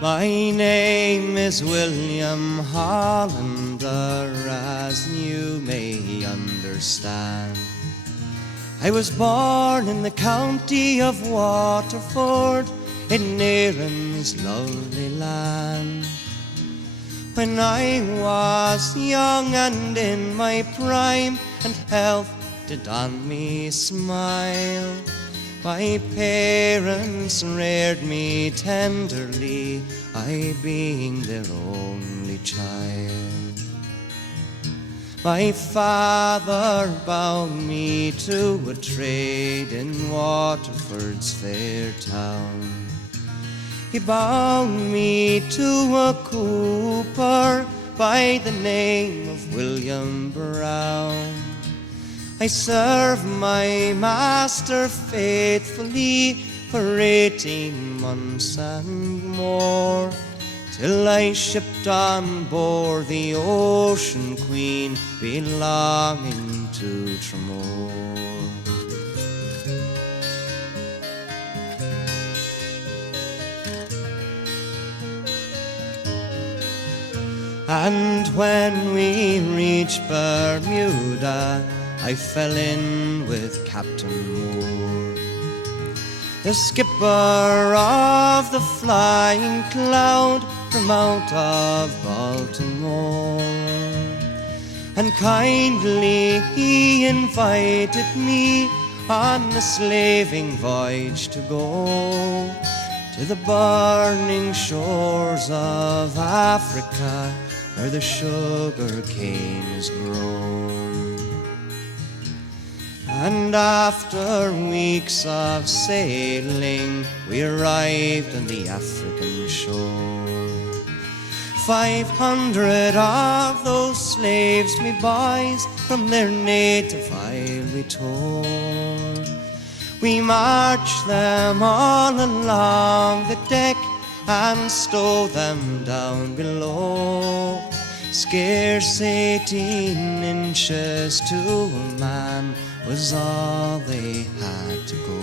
My name is William Hollander, as you may understand. I was born in the county of Waterford, in Erin's lovely land. When I was young and in my prime, and health did on me smile, my parents reared me tenderly, I being their only child. My father bound me to a trade in Waterford's fair town. He bound me to a cooper by the name of William Brown. I served my master faithfully for 18 months and more, till I shipped on board the Ocean Queen belonging to Tramore. And when we reached Bermuda, I fell in with Captain Moore, the skipper of the Flying Cloud from out of Baltimore. And kindly he invited me on the slaving voyage to go to the burning shores of Africa, where the sugar cane is grown. And after weeks of sailing, we arrived on the African shore. 500 of those slaves, me boys, from their native isle we tore. We marched them all along the deck and stowed them down below. Scarce 18 inches to a man was all they had to go.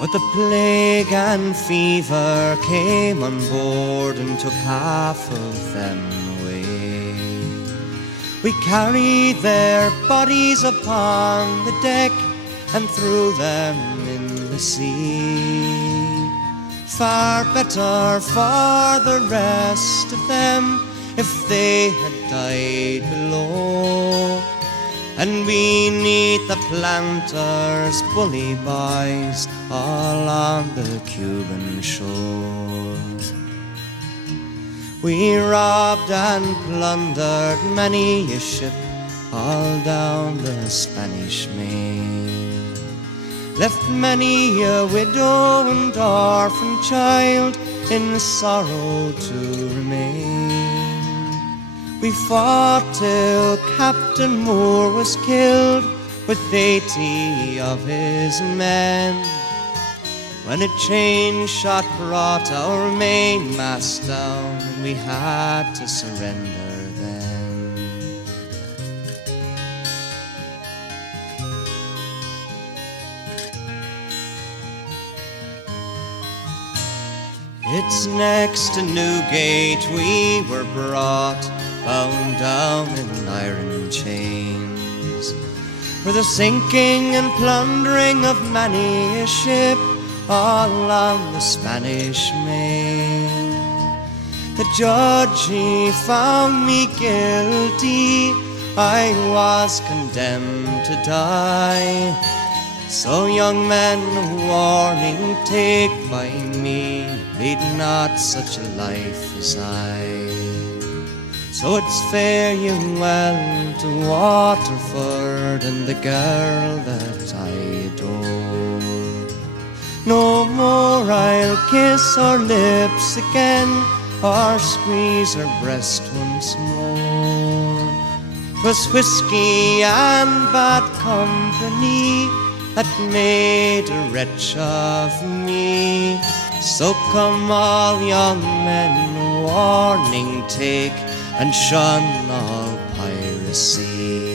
But the plague and fever came on board and took half of them away. We carried their bodies upon the deck and threw them in the sea. Far better for the rest of them if they had died below. And beneath the planters' bully boys, all on the Cuban shores, we robbed and plundered many a ship all down the Spanish Main, left many a widow and orphan child in sorrow to remain. We fought till Captain Moore was killed with 80 of his men, when a chain shot brought our mainmast down and we had to surrender then. It's next to Newgate we were brought, bound down in iron chains, for the sinking and plundering of many a ship all on the Spanish Main. The judge, he found me guilty, I was condemned to die. So young men, a warning take by me, lead not such a life as I. So it's fare you well to Waterford and the girl that I adore. No more I'll kiss her lips again, or squeeze her breast once more. 'Twas whiskey and bad company that made a wretch of me. So come all young men, warning take, and shun all piracy.